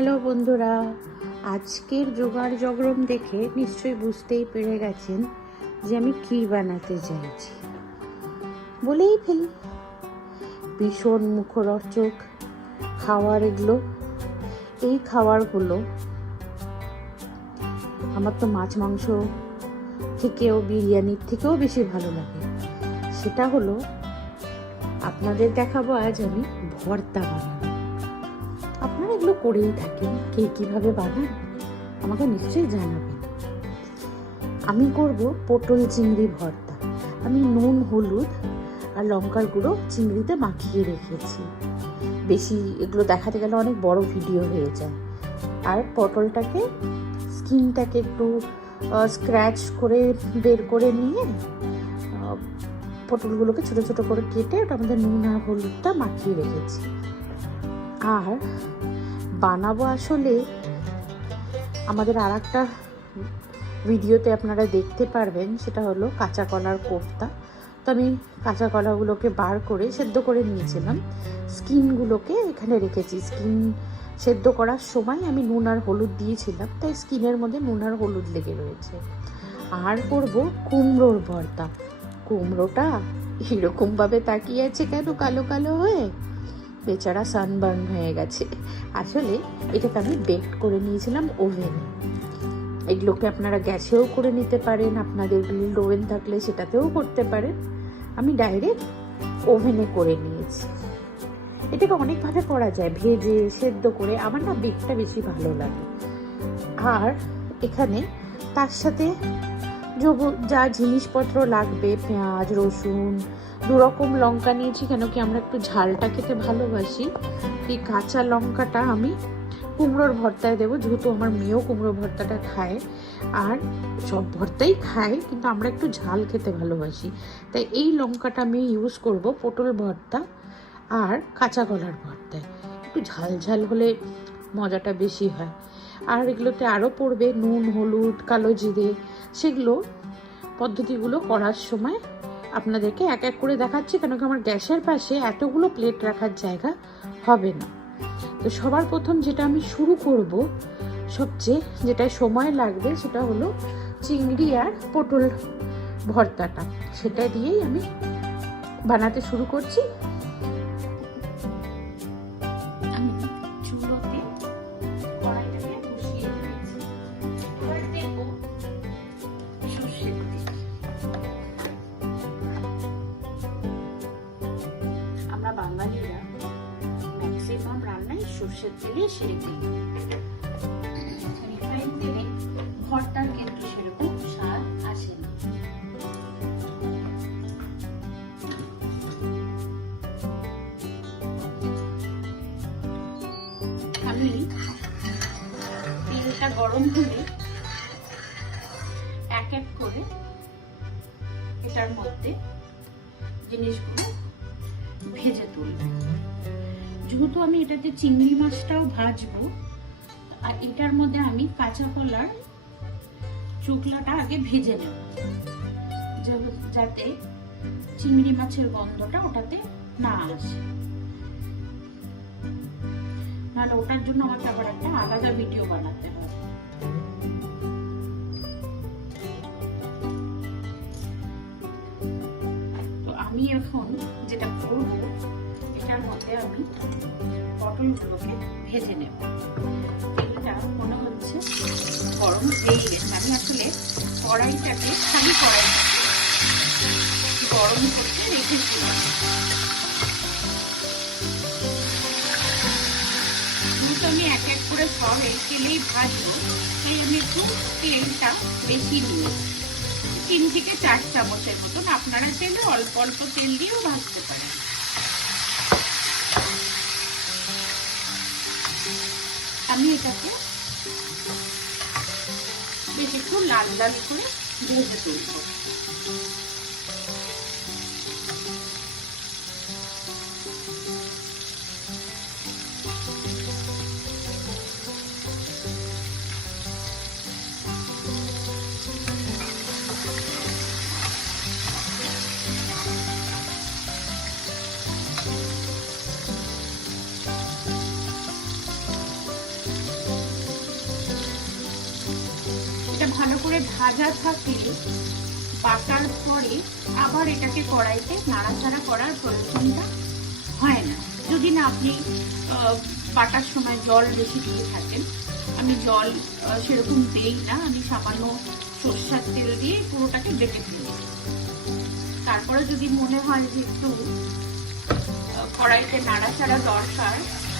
Hello বন্ধুরা, আজকের জোগাড় জগরম দেখে নিশ্চয়ই বুঝতেই পেরে গেছেন যে আমি কী বানাতে চাইছি। বলেই ফেলি, ভীষণ মুখরোচক খাবার এগুলো। এই খাবারগুলো আমার তো মাছ মাংস থেকেও বিরিয়ানির থেকেও বেশি ভালো লাগে। সেটা হলো আপনাদের দেখাবো আজ আমি ভর্তা বানাবো। আপনারা এগুলো করেই থাকেন, কে কীভাবে বানান আমাকে নিশ্চয়ই জানাবেন। আমি করব পটল চিংড়ি ভর্তা। আমি নুন, হলুদ আর লঙ্কার গুঁড়ো চিংড়িতে মাখিয়ে রেখেছি। বেশি এগুলো দেখাতে গেলে অনেক বড় ভিডিও হয়ে যায়। আর পটলটাকে স্কিনটাকে একটু স্ক্র্যাচ করে বের করে নিয়ে পটলগুলোকে ছোটো ছোটো করে কেটে ওটা আমাদের নুন আর হলুদটা মাখিয়ে রেখেছি। আর বানাবো আসলে আমাদের আর একটা ভিডিওতে আপনারা দেখতে পারবেন, সেটা হলো কাঁচা কলার কোফতা। তো আমি কাঁচা কলাগুলোকে বার করে সেদ্ধ করে নিয়েছিলাম, স্কিনগুলোকে এখানে রেখেছি। স্কিন সেদ্ধ করার সময় আমি নুন আর হলুদ দিয়েছিলাম, তাই স্কিনের মধ্যে নুন আর হলুদ লেগে রয়েছে। আর করব কুমড়োর ভর্তা। কুমড়োটা এরকমভাবে তাকিয়ে আছে কেন কালো কালো হয়ে? বেচারা সানবার্ন হয়ে গেছে। আসলে এটাকে আমি বেক করে নিয়েছিলাম ওভেনে। এগুলোকে আপনারা গ্যাসেও করে নিতে পারেন, আপনাদের গ্রিলড ওভেন থাকলে সেটাতেও করতে পারেন। আমি ডাইরেক্ট ওভেনে করে নিয়েছি। এটাকে অনেকভাবে করা যায়, ভেজে সেদ্ধ করে। আমার না বেকটা বেশি ভালো লাগে। আর এখানে তার সাথে যা জিনিসপত্র লাগবে, পেঁয়াজ, রসুন, 2 রকম লঙ্কা নিয়েছি, কেন কি আমরা একটু ঝালটা খেতে ভালোবাসি। এই কাঁচা লঙ্কাটা আমি কুমড়োর ভর্তায় দেবো, যেহেতু আমার মেয়েও কুমড়ো ভর্তাটা খায়। আর সব ভর্তাই খায়, কিন্তু আমরা একটু ঝাল খেতে ভালোবাসি, তাই এই লঙ্কাটা আমি ইউজ করব পটল ভর্তা আর কাঁচা কলার ভর্তায়। একটু ঝাল ঝাল হলে মজাটা বেশি হয়। আর এগুলোতে আরও পড়বে নুন, হলুদ, কালো জিরে। সেগুলো পদ্ধতিগুলো করার সময় আপনাদেরকে এক এক করে দেখাচ্ছি, কেন কি আমার গ্যাসের পাশে এতগুলো প্লেট রাখার জায়গা হবে না। তো সবার প্রথম যেটা আমি শুরু করব, সবচেয়ে যেটা সময় লাগবে, সেটা হলো চিংড়ি আর পটল ভর্তাটা। সেটা দিয়েই আমি বানাতে শুরু করছি। আমি চুলোতে কড়াইটাকে বসিয়ে দিয়েছি। এবার দেব সর্ষের তেল। আমরা বাঙালিরা ম্যাক্সিমাম রান্নায় সর্ষের তেলে সেরে দিই। রিফাইন তেলে ভর্তার কিন্তু সেরকম স্বাদ আসে না। আমি তেলটা গরম হলে এক এক করে এটার মধ্যে জিনিসগুলো ভেজে তুলব। যেহেতু আমি এটাতে চিংড়ি মাছটাও ভাজবো, আর এটার মধ্যে আমি কাঁচা কলার চোখলাটা আগে ভেজে নেব, যাতে চিংড়ি মাছের গন্ধটা ওটাতে না আসে। নাহলে ওটার জন্য আমাকে আবার একটা আলাদা ভিডিও বানাতে হবে। তো আমি এখন যেটা করব, এটার মধ্যে আমি পটলগুলোকে ভেজে নেব। তেলটা মনে হচ্ছে গরম হয়ে গেছে। আমি আসলে কড়াইটাকে খালি কড়াই গরম করতে রেখেছিলাম। যেহেতু আমি এক এক করে সব এই তেলেই ভাজবো, তাই আমি একটু তেলটা বেশি দিয়েছি, 3 থেকে 4 চামচের মতন। আপনারা চাইলে অল্প অল্প তেল দিয়েও ভাজতে পারেন। আমি এটাকে বেশ একটু লাল লাল করে ভেজে তুলব। ভাজা থাকলে বাটার পরে আবার এটাকে কড়াইতে নাড়াচাড়া করার প্রয়োজনটা হয় না, যদি না আপনি বাটার সময় জল বেশি দিয়ে থাকেন। আমি জল সেরকম দেই না, আমি সামান্য সরষের তেল দিয়ে পুরোটাকে বেটে ফেলি। তারপরে যদি মনে হয় যে একটু কড়াইতে নাড়াচাড়া দরকার,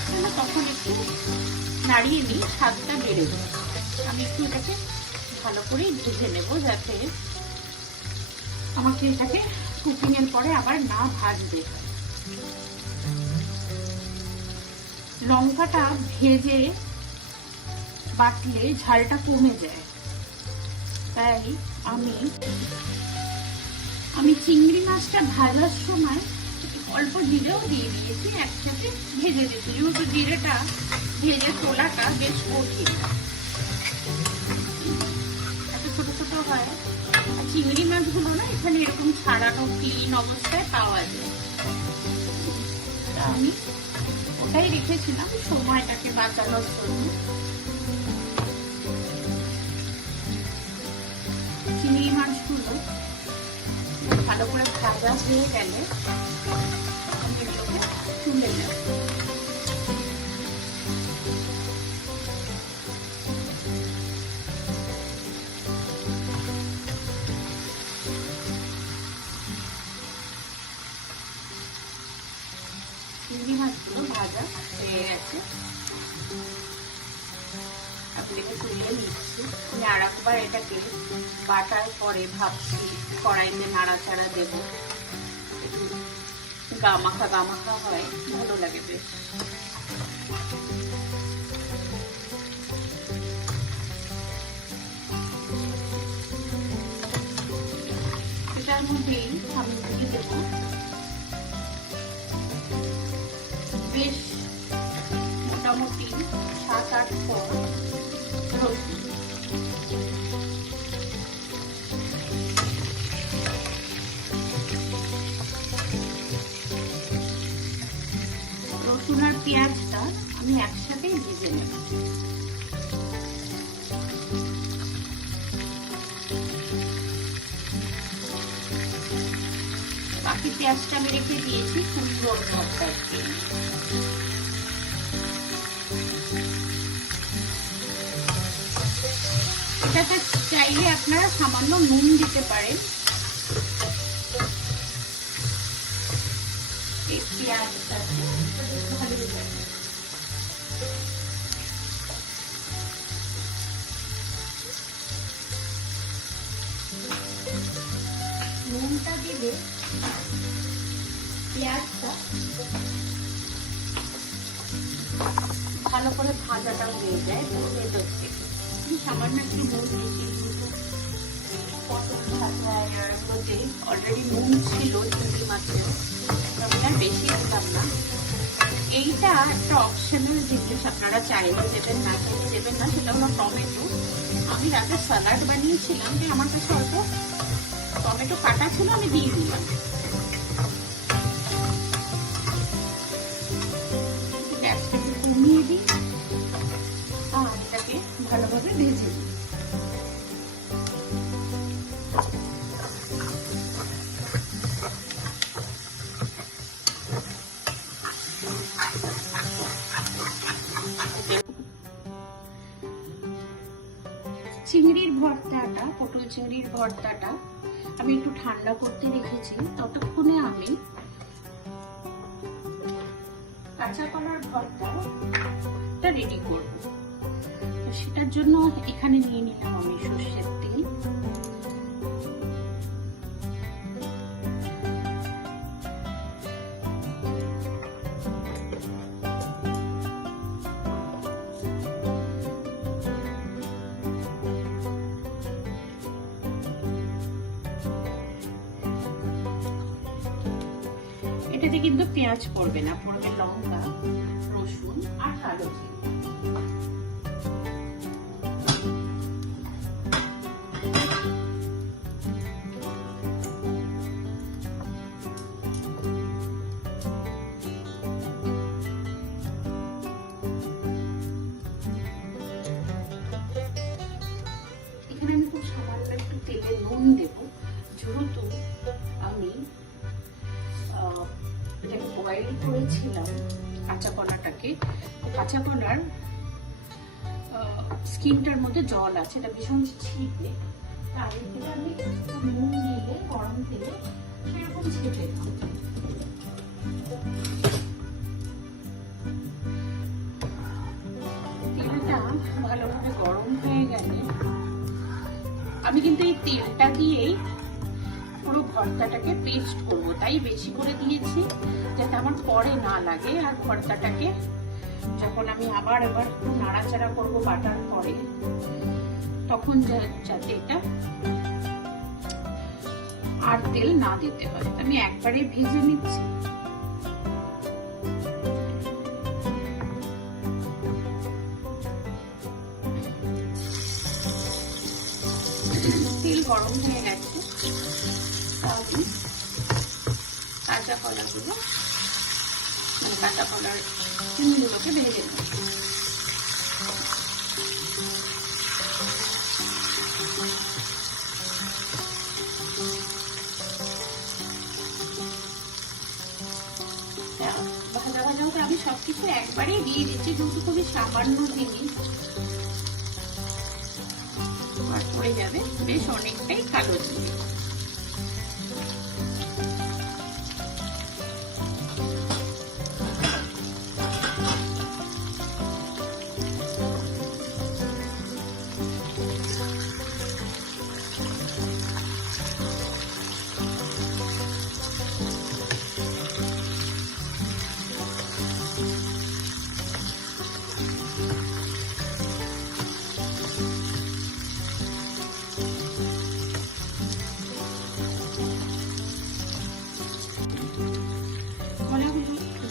তাহলে তখন একটু নাড়িয়ে নিই, স্বাদটা বেড়ে যায়। আমি একটু এটাকে ভালো করেই ভেজে নেব, যাতে আমাকে এটাকে কুকিং এর পরে আবার না ভাজতে হয়। লঙ্কাটা ভেজে বাটলে ঝালটা কমে যায়, তাই আমি চিংড়ি মাছটা ভাজার সময় অল্প জিরেও দিয়ে দিয়েছি, একসাথে ভেজে দিয়েছি, যেহেতু জিরেটা ভেজে তোলাটা বেশ কঠিন, এত ছোট ছোট হয়। আর চিংড়ি মাছগুলো না এখানে এরকম ছাড়ানো ক্লিন অবস্থায় পাওয়া যায়। আমি ওটাই রেখেছিলাম সময়টাকে বাঁচানোর জন্য। চিংড়ি মাছগুলো ভালো করে ভাজা হয়ে গেলে আমি এগুলোকে তুলে নেব। চিংড়ি মাছগুলো ভাজা হয়ে গেছে, আপনাকে তুলে নিচ্ছি। আমি আর একবার এটাকে বাটার পরে ভাবছি কড়াইতে নাড়াচাড়া দেব, গামাখা গামাখা হয়, ভালো লাগে বেশ। এটার মধ্যেই আমি দিয়ে দেব বেশ মোটামুটি 7-8 কোয়া রসুন। রসুন আর পেঁয়াজটা আমি একসাথে ভেজে নেব। বাকি পেঁয়াজটা আমি রেখে দিয়েছি সুন্দর ভর্তার জন্য। এটাতে চাইলে আপনারা সামান্য নুন দিতে পারেন। এই পেঁয়াজটাকে ভালো লাগে, নুনটা দিলে পেঁয়াজটা ভালো করে ভাজাটা হয়ে যায় পুরো ভেতর থেকে। সামান্য একটু নুন দিয়েছি, পটল ভাজায় আর ওতে অলরেডি নুন ছিল চিংড়ি মাছের, আমি আর বেশি দিলাম না। এইটা একটা অপশনাল জিনিস, আপনারা চাইলে দেবেন, না চাইলে দেবেন না। সেটা হলো টমেটো। আমি রাতে স্যালাড বানিয়েছিলাম, যে আমার কাছে অল্প টমেটো কাটা ছিল, আমি দিয়ে দিলাম। গ্যাসটাকে কমিয়ে দিই আর এটাকে ভালোভাবে ভেজে দিই। চিংড়ির ভর্তাটা, পটল চিংড়ির ভর্তাটা আমি একটু ঠান্ডা করতে রেখেছি। ততক্ষণে আমি কাঁচা কলার ভর্তাটা রেডি করব। সেটার জন্য এখানে নিয়ে নিলাম আমি সর্ষের তেল। এটাতে কিন্তু পেঁয়াজ পড়বে না, পড়বে লঙ্কা, রসুন আর কালো জিরে। এখানে আমি খুব সামান্য বয়েল করেছিলাম কাঁচা কলাটাকে। কাঁচা কলার স্কিনটার মধ্যে জল আছে, এটা ভীষণ ছিপে। আগে থেকে আমি নুন দিয়ে গরম তেলে সেরকম ছেপে দাও। তেলটা ভালোভাবে গরম হয়ে গেলে আমি কিন্তু এই তেলটা দিয়েই পুরো ভর্তাটাকে পেস্ট করব, তাই বেশি করে দিয়েছি যাতে আমার পরে না লাগে। আর ভর্তাটাকে যখন আমি আবার নাড়াচাড়া করব বাটার পরে, তখন যাতে এটা আর তেল না দিতে হয়, আমি একবারে ভেজে নিচ্ছি। তেল গরম হয়ে গেছে, আমি কাঁচা কলাগুলো কাঁচা কলার চিনিগুলোকে ভেজে নেব। ভাজা ভাজা করে আমি সবকিছু একবারেই দিয়ে দিচ্ছি, যেহেতু খুবই সামান্য জিনিস আর পড়ে যাবে বেশ অনেকটাই কালো জিনিস।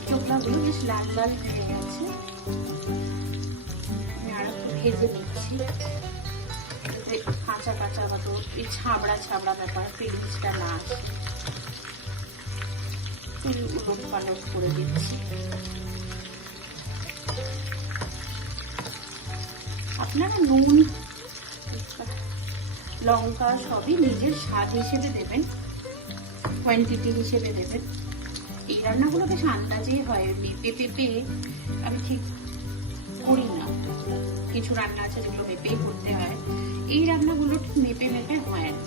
চোখলাগুলো বেশ লাল লাল হয়ে গেছে, আমি আর একটু ভেজে নিচ্ছি, কাঁচা কাঁচা মতো এই ছাবড়া ছাবড়া ব্যাপার ফিলিংসটা না আসে। উলট পালট করে দিচ্ছি। আপনারা নুন লঙ্কা সবই নিজের স্বাদ হিসেবে দেবেন, কোয়ান্টিটি হিসেবে দেবেন। এই রান্নাগুলো বেশ আন্দাজেই হয়, মেপে পেপে আমি ঠিক করি না। কিছু রান্না আছে যেগুলো মেপেই করতে হয়, এই রান্নাগুলো ঠিক মেপে মেপে হয় না।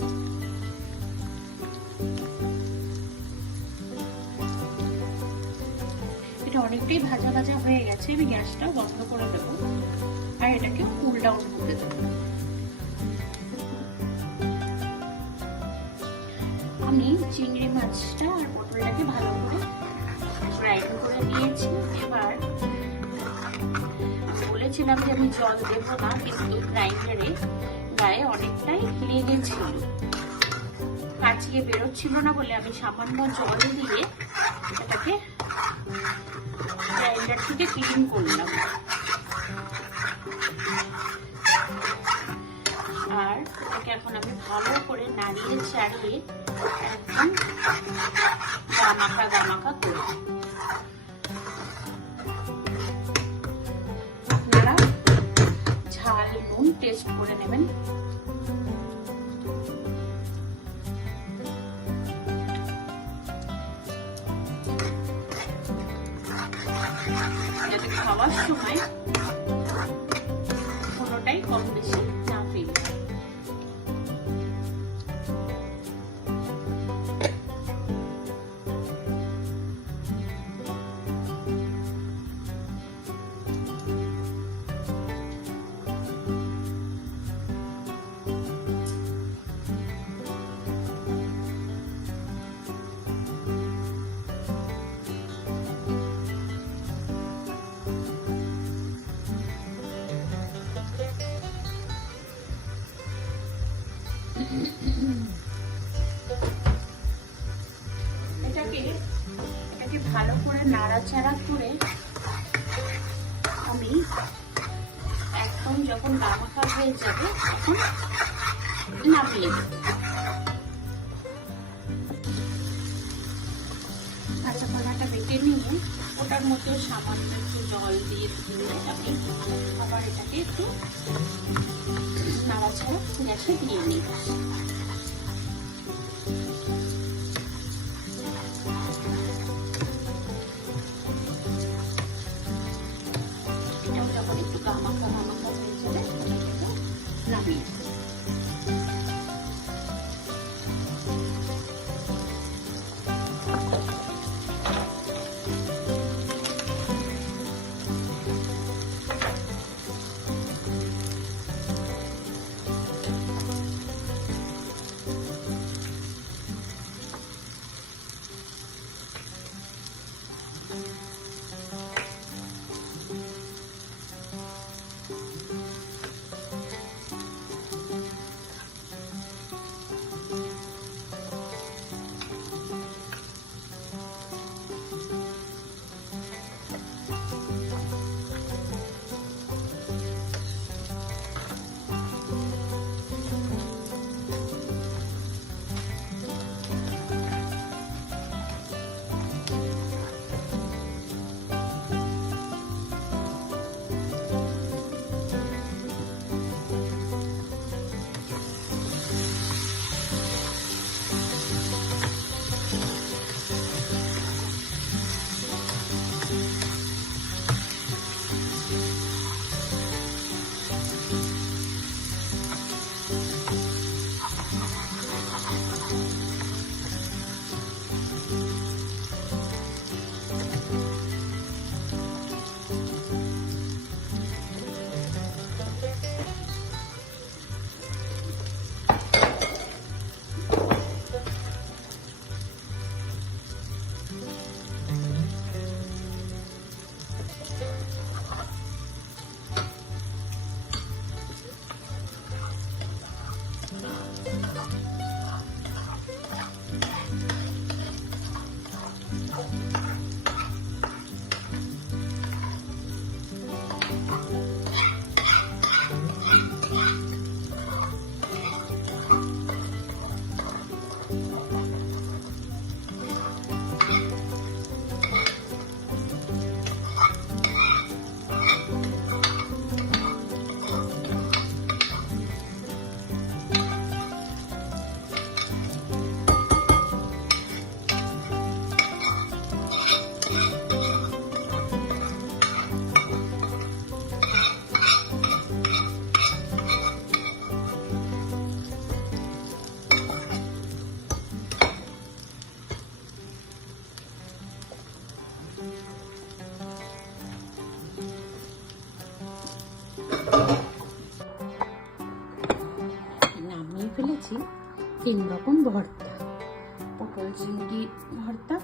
এটা অনেকটাই ভাজা ভাজা হয়ে গেছে, আমি গ্যাসটা বন্ধ করে দেবো আর এটাকে কুল ডাউন হতে দেবো। আমি চিংড়ি মাছটা আর পটলটাকে ভালো করে গ্রাইন্ড করে নিয়েছি। এবার বলেছিলাম যে আমি জল দেব না, কিন্তু গ্রাইন্ডারে গায়ে অনেকটাই লেগেছিল, কাচিয়ে বেরোচ্ছিল না বলে আমি সামান্য জল দিয়ে এটাকে গ্রাইন্ডার থেকে ক্লিন করলাম। আর এটাকে এখন আমি ভালো করে নাড়িয়ে চাড়িয়ে একদম গামাখা গামাখা করব। আপনারা ঝাল নুন টেস্ট করে নেবেন। যাতে খাওয়ার সময় কোনোটাই কম বেশি না ফিল হয়। এটাকে ভালো করে নাড়াচাড়া করে আমি একদম যখন গামাখা হয়ে যাবে তখন নামিয়ে দেব। কাঁচা কলাটা বেটে নিয়ে ওটার মধ্যে সামান্য একটু জল দিয়ে আমি আবার এটাকে একটু নাড়াচাড়া গ্যাসে দিয়ে নিই। নামিয়ে ফেলেছি 3 রকম ভর্তা। পটল চিংড়ি ভর্তা,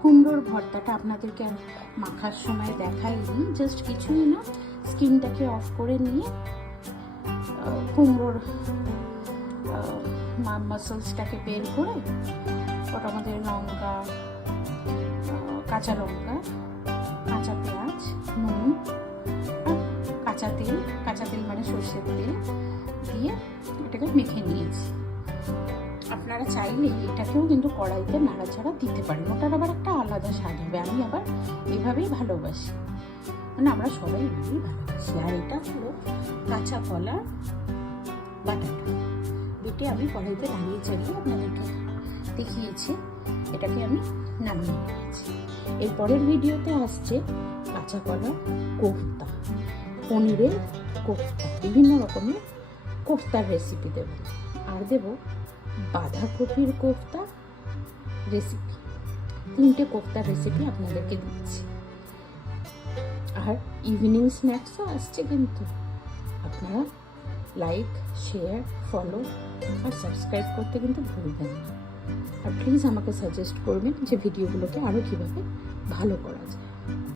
কুমড়োর ভর্তাটা আপনাদেরকে মাখার সময় দেখাইনি, জাস্ট কিছুই না, স্কিনটাকে অফ করে নিয়ে কুমড়োর মাসলসটাকে বের করে ওটার মধ্যে লঙ্কা, কাঁচা লঙ্কা, কাঁচা পেঁয়াজ, নুন আর কাঁচা তেল মানে সর্ষের তেল দিয়ে এটাকে মেখে নিয়েছি। আপনারা চাইলে এটাকেও কিন্তু কড়াইতে নাড়াচাড়া দিতে পারেন, ওটার আবার একটা আলাদা স্বাদ হবে। আমি আবার এভাবেই ভালোবাসি, মানে আমরা সবাই এভাবেই ভালোবাসি। আর এটা হলো কাঁচা কলা বাটাটা, বেটে আমি কড়াইতে নাড়িয়ে চালিয়ে আপনাদেরকে দেখিয়েছি। এটাকে আমি নামিয়ে নিয়েছি। এর পরের ভিডিওতে আসছে কাঁচা কলা কোফতা, পনিরের কোফতা, বিভিন্ন রকমের কোফতার রেসিপি দেব। আর দেব বাঁধাকপির কোফতা রেসিপি। 3টে কোফতার রেসিপি আপনাদেরকে দিচ্ছি। আর ইভিনিং স্ন্যাক্সও আসছে, কিন্তু আপনারা লাইক, শেয়ার, ফলো আর সাবস্ক্রাইব করতে কিন্তু ভুলবেন না। আর প্লিজ আমাকে সাজেস্ট করবেন যে ভিডিওগুলোকে আরও কীভাবে ভালো করা যায়।